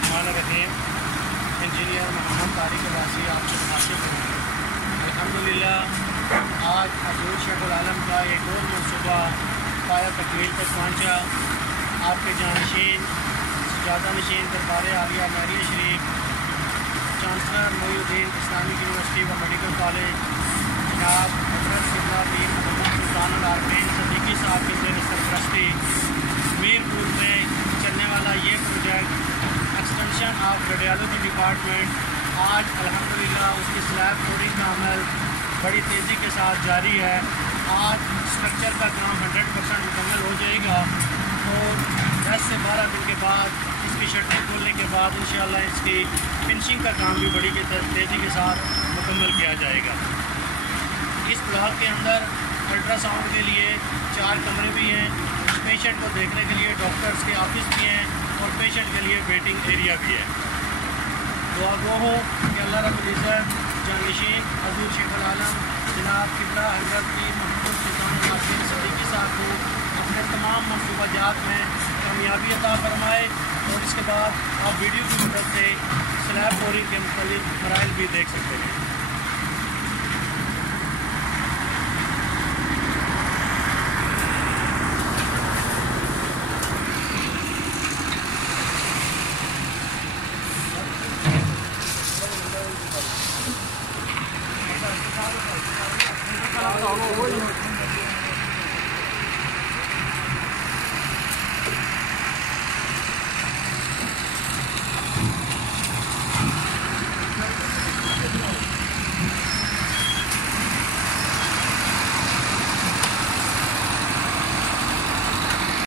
बिस्मिल्लाहिर्रहमानिर्रहीम। इंजीनियर मोहम्मद तारिक अब्बासी आपसे मुखातिब हैं। अल्हम्दुलिल्लाह आज हज़ूर शेखुल आलम का एक और मनसूबा पाया तकमील पर पहुँचा। आपके जानशीन सजादा नशीन दरबार आलिया मैरिया शरीफ चांसलर मोइनुद्दीन इस्लामिक यूनिवर्सिटी व मेडिकल कॉलेज जनाब हज़रत क़िबला पीर मोहम्मद सुल्तानुल आरफ़ीन सिद्दीकी साहब के ज़ेर सरपरस्ती मीरपुर में चलने वाला ये project extension of radiology department आज अल्हम्दुलिल्लाह उसकी स्लैब फ्लोरिंग का अमल बड़ी तेज़ी के साथ जारी है। आज स्ट्रक्चर का काम 100% मुकम्मल हो जाएगा और 10 से 12 दिन के बाद इसकी शटरें खोलने के बाद इंशाअल्लाह इसकी फिनिशिंग का काम भी बड़ी तेज़ी के साथ मुकम्मल किया जाएगा। इस ब्लॉक के अंदर अल्ट्रासाउंड के लिए 4 कमरे भी हैं, पेशेंट को देखने के लिए डॉक्टर्स के ऑफिस भी हैं और पेशेंट के लिए वेटिंग एरिया भी है। दुआ गो हो कि अल्लाह रब्बुल इज़्ज़त जानशीन हज़ूर शेखुल आलम जनाब क़िबला हज़रत पीर मोहम्मद सुल्तानुल आरफ़ीन सिद्दीकी साहब को अपने तमाम मंसूबाजात में कामयाबी अता फरमाए और इसके बाद आप वीडियो की मदद से स्लैब फ्लोरिंग के मुख्तलिफ मराइल भी देख सकते हैं।